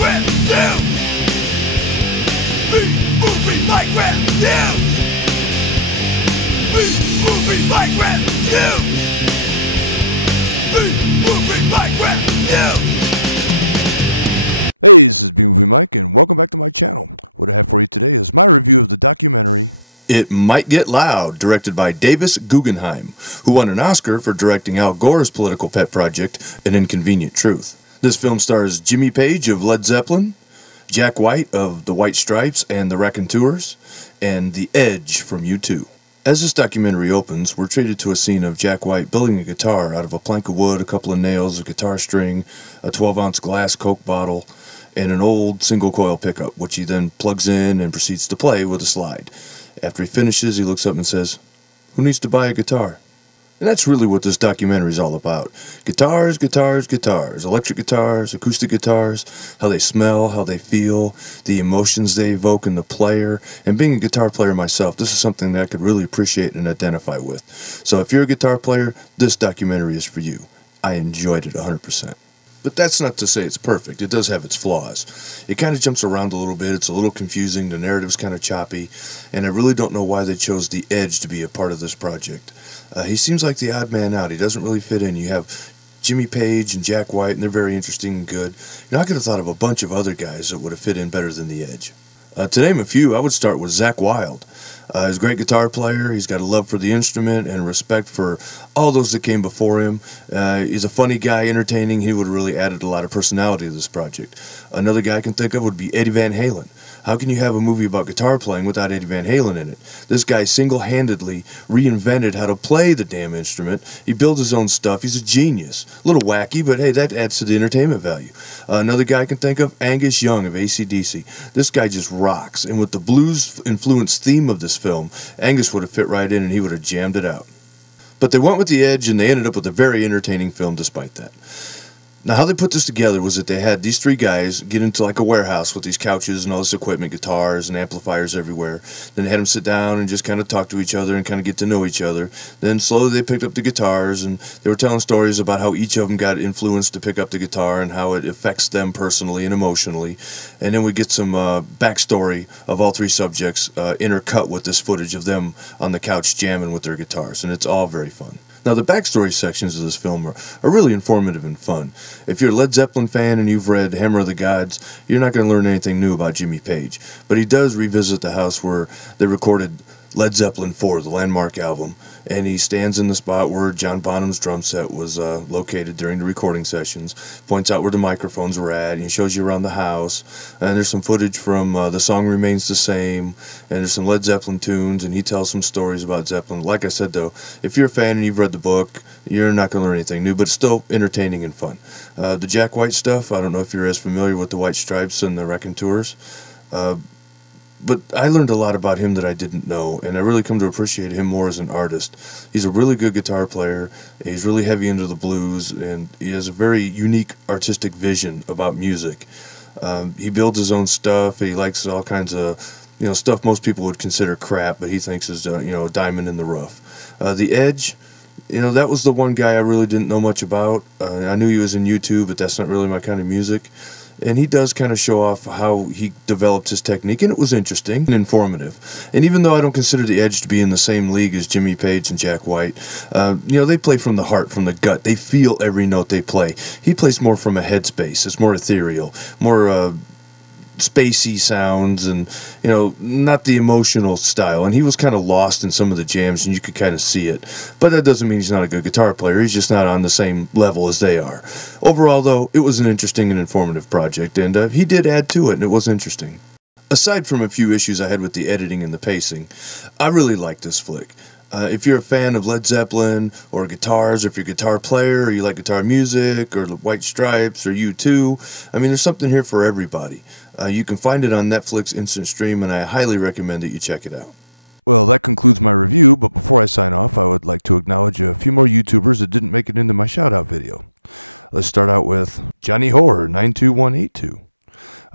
reviews. B-movie like reviews. B-movie like reviews. B-movie like reviews. Hey, this is B-Movie Mike, and welcome back to my channel. What I have for you today is my review of the documentary It Might Get Loud, directed by Davis Guggenheim, who won an Oscar for directing Al Gore's political pet project, An Inconvenient Truth. This film stars Jimmy Page of Led Zeppelin, Jack White of the White Stripes and the Raconteurs, and The Edge from U2. As this documentary opens, we're treated to a scene of Jack White building a guitar out of a plank of wood, a couple of nails, a guitar string, a 12-ounce glass Coke bottle, and an old single-coil pickup, which he then plugs in and proceeds to play with a slide. After he finishes, he looks up and says, "Who needs to buy a guitar?" And that's really what this documentary is all about. Guitars, guitars, guitars. Electric guitars, acoustic guitars, how they smell, how they feel, the emotions they evoke in the player. And being a guitar player myself, this is something that I could really appreciate and identify with. So if you're a guitar player, this documentary is for you. I enjoyed it 100%. But that's not to say it's perfect. It does have its flaws. It kind of jumps around a little bit. It's a little confusing. The narrative's kind of choppy. And I really don't know why they chose The Edge to be a part of this project. He seems like the odd man out. He doesn't really fit in. You have Jimmy Page and Jack White, and they're very interesting and good. You know, I could have thought of a bunch of other guys that would have fit in better than The Edge. To name a few, I would start with Zakk Wylde. He's a great guitar player. He's got a love for the instrument and respect for all those that came before him. He's a funny guy, entertaining. He would have really added a lot of personality to this project. Another guy I can think of would be Eddie Van Halen. How can you have a movie about guitar playing without Eddie Van Halen in it? This guy single-handedly reinvented how to play the damn instrument. He builds his own stuff. He's a genius. A little wacky, but hey, that adds to the entertainment value. Another guy I can think of, Angus Young of AC/DC. This guy just rocks, and with the blues-influenced theme of this film, Angus would have fit right in and he would have jammed it out. But they went with The Edge, and they ended up with a very entertaining film despite that. Now, how they put this together was that they had these three guys get into like a warehouse with these couches and all this equipment, guitars and amplifiers everywhere. Then they had them sit down and just kind of talk to each other and kind of get to know each other. Then slowly they picked up the guitars, and they were telling stories about how each of them got influenced to pick up the guitar and how it affects them personally and emotionally. And then we get some backstory of all three subjects intercut with this footage of them on the couch jamming with their guitars, and it's all very fun. Now, the backstory sections of this film are really informative and fun. If you're a Led Zeppelin fan and you've read Hammer of the Gods, you're not going to learn anything new about Jimmy Page. But he does revisit the house where they recorded Led Zeppelin 4, the landmark album, and he stands in the spot where John Bonham's drum set was located during the recording sessions, points out where the microphones were at, and he shows you around the house, and there's some footage from The Song Remains the Same, and there's some Led Zeppelin tunes, and he tells some stories about Zeppelin. Like I said, though, if you're a fan and you've read the book, you're not going to learn anything new, but it's still entertaining and fun. The Jack White stuff, I don't know if you're as familiar with the White Stripes and the Raconteurs, but I learned a lot about him that I didn't know, and I really come to appreciate him more as an artist. He's a really good guitar player, he's really heavy into the blues, and he has a very unique artistic vision about music. He builds his own stuff. He likes all kinds of, stuff most people would consider crap, but he thinks is, a diamond in the rough. The Edge, that was the one guy I really didn't know much about. I knew he was in U2, but that's not really my kind of music. And he does kind of show off how he developed his technique, and it was interesting and informative. And even though I don't consider The Edge to be in the same league as Jimmy Page and Jack White, they play from the heart, from the gut. They feel every note they play. He plays more from a headspace. It's more ethereal, more spacey sounds, and not the emotional style. And he was kind of lost in some of the jams, and you could kind of see it. But that doesn't mean he's not a good guitar player. He's just not on the same level as they are. Overall, though, it was an interesting and informative project, and he did add to it, and it was interesting. Aside from a few issues I had with the editing and the pacing, I really liked this flick. If you're a fan of Led Zeppelin or guitars, or if you're a guitar player, or you like guitar music, or the White Stripes, or U2, there's something here for everybody. You can find it on Netflix Instant Stream, and I highly recommend that you check it out. Well, that concludes my review, but before I sign off, I would like to acknowledge a few more YouTubers that didn't make it into my shout-out video. Let's start out with Johnny Horror 92182.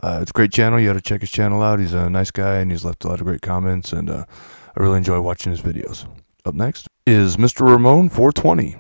It's a great channel. You ought to check his channel out. He's a nice guy, and he's left a lot of great comments, and I really enjoy watching his videos. Up next is Mr. Ramon 420.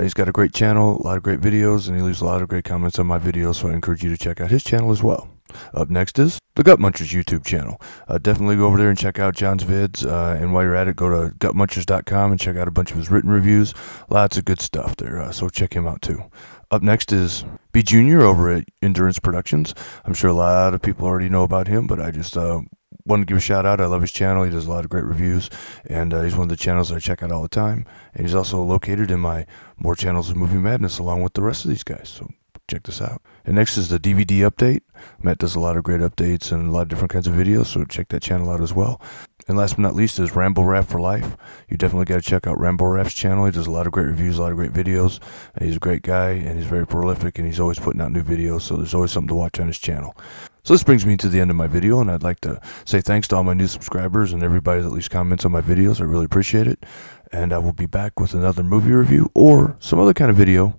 He's got a great channel, a lot of great videos, and he leaves a lot of great comments on my videos, so I encourage you to check out his channel as well. Up next is the Gut Munchers YouTube channel. Definitely go over there and check out John's vids, and while you're at it, go to gutmunchers.com and check out a bunch of his written reviews. Lots of good stuff there, so check him out too. Up next is B Jr. over at Endurance Productions. I'm sure a lot of people already know about him, but I just wanted to give a shout out. I love his channel. He does a lot of great reviews, and he's one of the channels I check out all the time. And he's also located in my More Channels of Movie Madness along with the rest of these guys, so check this out. And next is the DVD update. Matt does a lot of great updates and a lot of different kinds of videos, so check that channel out as well. And last but not least is Rambo Raff for Life. You definitely got to check out Rambo Raff's channel. He does a lot of great reviews, a lot of great videos. And he's a great guy, and he's very prolific, and he's always putting out new videos, so there's always something to watch on his channel. So this brings me to the end of my video, and I'd like to say thanks to all my new subscribers and everybody that leaves comments on my videos. I really appreciate it. And I will be back with another movie review or some other kind of video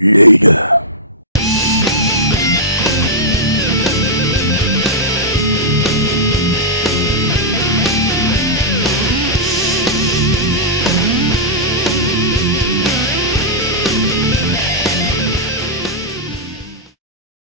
later.